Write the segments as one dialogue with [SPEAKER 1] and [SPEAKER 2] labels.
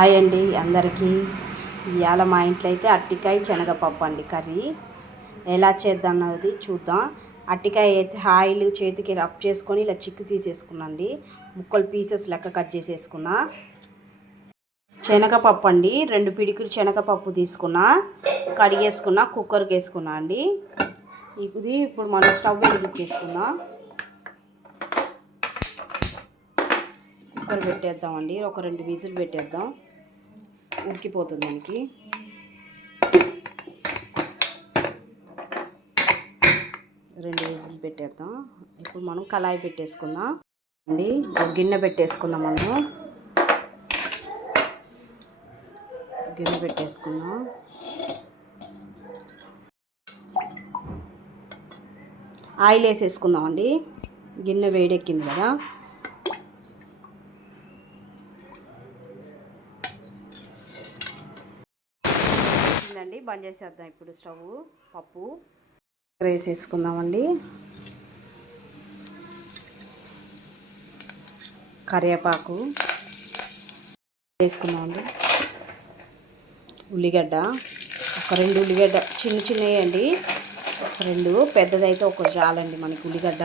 [SPEAKER 1] Hi అండి అందరికీ. ఇవాళ మా ఇంట్లో అయితే అట్టికాయ శనగపప్పు అండి కర్రీ. ఎలా చేద్దాం అన్నది చూద్దాం. అట్టికాయ అయితే ఆయిల్ చేతికి రబ్ చేసుకొని ఇలా చిక్కు తీసేసుకున్నాండి ముక్కలు పీసెస్ లెక్క కట్ చేసేసుకున్నా. శనగపప్పు అండి రెండు పిడికిలు శనగపప్పు తీసుకున్నా. కడిగేసుకున్నా కుక్కర్కి వేసుకున్నా అండి. ఇది ఇప్పుడు మనం స్టవ్ వెలిగించేసుకుందాం కుక్కర్ పెట్టేద్దామండి ఒక రెండు విజిల్ పెట్టేద్దాం. ఉడికిపోతుంది మనకి. రెండు విజిల్ పెట్టేద్దాం. ఇప్పుడు మనం కళాయి పెట్టేసుకుందాం. అండి గిన్నె పెట్టేసుకుందాం మనం. గిన్నె పెట్టేసుకుందాం. ఆయిల్ వేసేసుకుందాం అండి. గిన్నె వేడెక్కింది కదా. బంద్ చేసేద్దాం ఇప్పుడు స్టవ్ పప్పు. వేసేసుకుందామండి. కరివేపాకు వేసుకుందామండి. ఉల్లిగడ్డ ఒక రెండు ఉల్లిగడ్డ చిన్న చిన్నవి అండి. ఒక రెండు పెద్దదైతే ఒక చాలండి మనకి ఉల్లిగడ్డ.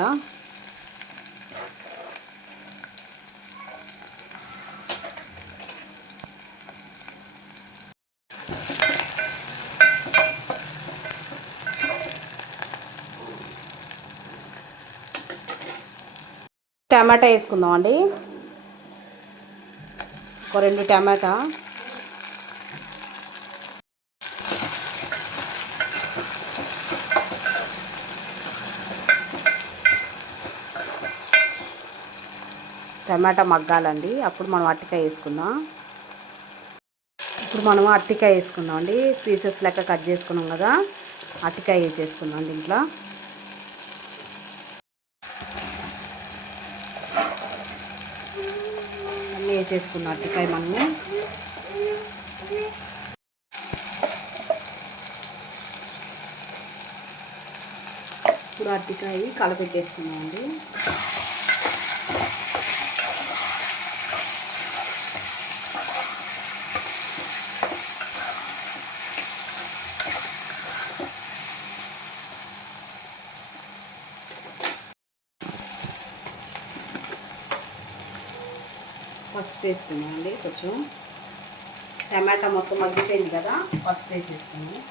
[SPEAKER 1] టమాటా వేసుకుందాం అండి ఒక రెండు టమాటా. టమాటా మగ్గాలండి. అప్పుడు మనం అట్టికాయ వేసుకుందాం. ఇప్పుడు మనం అట్టికాయ వేసుకుందాం అండి పీసెస్ లెక్క కట్ చేసుకున్నాం కదా. అట్టికాయ వేసేసుకుందాం దీంట్లో. చేసుకున్న అరటికాయ మనము ఇప్పుడు అరటికాయ కలపెట్టేసుకున్నామండి పసుపు వేసుకున్నాం అండి కొంచెం టమాటా మొత్తం మగ్గిపోయింది కదా పసుపు వేసేసుకున్నాం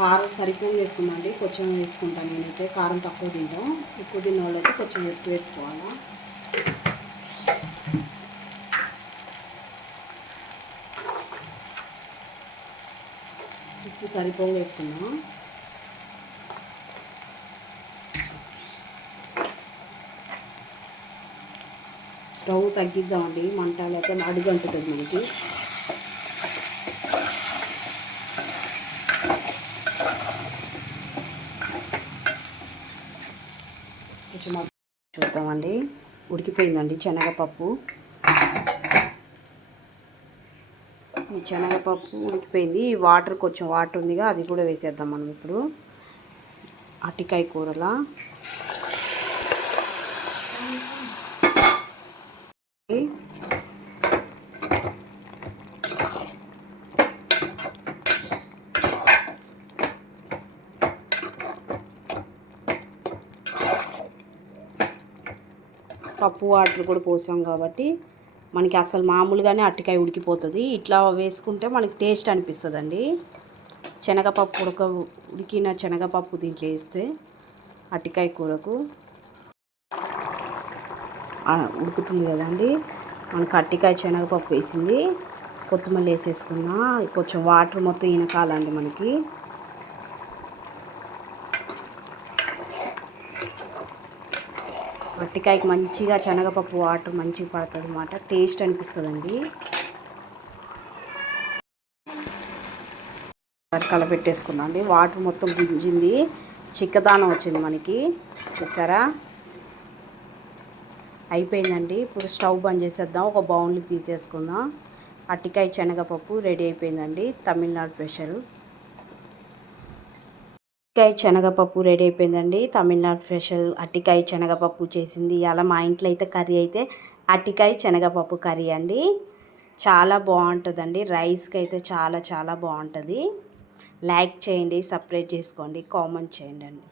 [SPEAKER 1] కారం సరిపోయి వేసుకుందండి. కొంచెం వేసుకుంటాను నేనైతే. కారం తక్కువ తింటాం. ఎక్కువ తిన్న వాళ్ళైతే కొంచెం ఎక్కువ వేసుకోవాలా. ఉప్పు సరిపోయి వేసుకున్నాం స్టవ్ తగ్గిద్దామండి. మంటలు అయితే అడుగు అంటుంది మనకి కొంచెం మగ్గ- చూద్దామండి. ఉడికిపోయిందండి శనగపప్పు. ఈ శనగపప్పు ఉడికిపోయింది. ఈ వాటర్ కొంచెం వాటర్ ఉందిగా అది కూడా వేసేద్దాం మనం ఇప్పుడు. అటికాయ కూరలా. పప్పు వాటర్ కూడా పోసాం కాబట్టి మనకి అసలు మామూలుగానే అట్టికాయ ఉడికిపోతుంది. ఇట్లా వేసుకుంటే మనకి టేస్ట్ అనిపిస్తుందండి. శనగపప్పు ఉడక ఉడికిన శనగపప్పు దీంట్లో వేస్తే అట్టికాయ కూరకు ఉడుకుతుంది కదండి. మనకు అట్టికాయ శనగపప్పు వేసింది. కొత్తిమీర వేసేసుకున్నా కొంచెం వాటర్ మొత్తం ఈనకాలండి మనకి. అరటికాయకి మంచిగా శనగపప్పు వాటర్ మంచిగా పడుతుంది అనమాట టేస్ట్ అనిపిస్తుందండి. కలపెట్టేసుకున్నాం అండి. వాటర్ మొత్తం గుంజింది. చిక్కదానం వచ్చింది మనకి. చూసారా? అయిపోయిందండి. ఇప్పుడు స్టవ్ బంద్ చేసేద్దాం. ఒక బౌల్కి తీసేసుకుందాం. అట్టికాయ శనగపప్పు రెడీ అయిపోయిందండి. తమిళనాడు స్పెషల్. అట్టికాయ శనగపప్పు రెడీ అయిపోయిందండి. తమిళనాడు స్పెషల్ అట్టికాయ శనగపప్పు చేసింది. అలా మా ఇంట్లో అయితే కర్రీ అయితే అట్టికాయ శనగపప్పు కర్రీ అండి. చాలా బాగుంటుందండి. రైస్కి అయితే చాలా చాలా బాగుంటుంది. లైక్ చేయండి సపరేట్ చేసుకోండి కామెంట్ చేయండి అండి.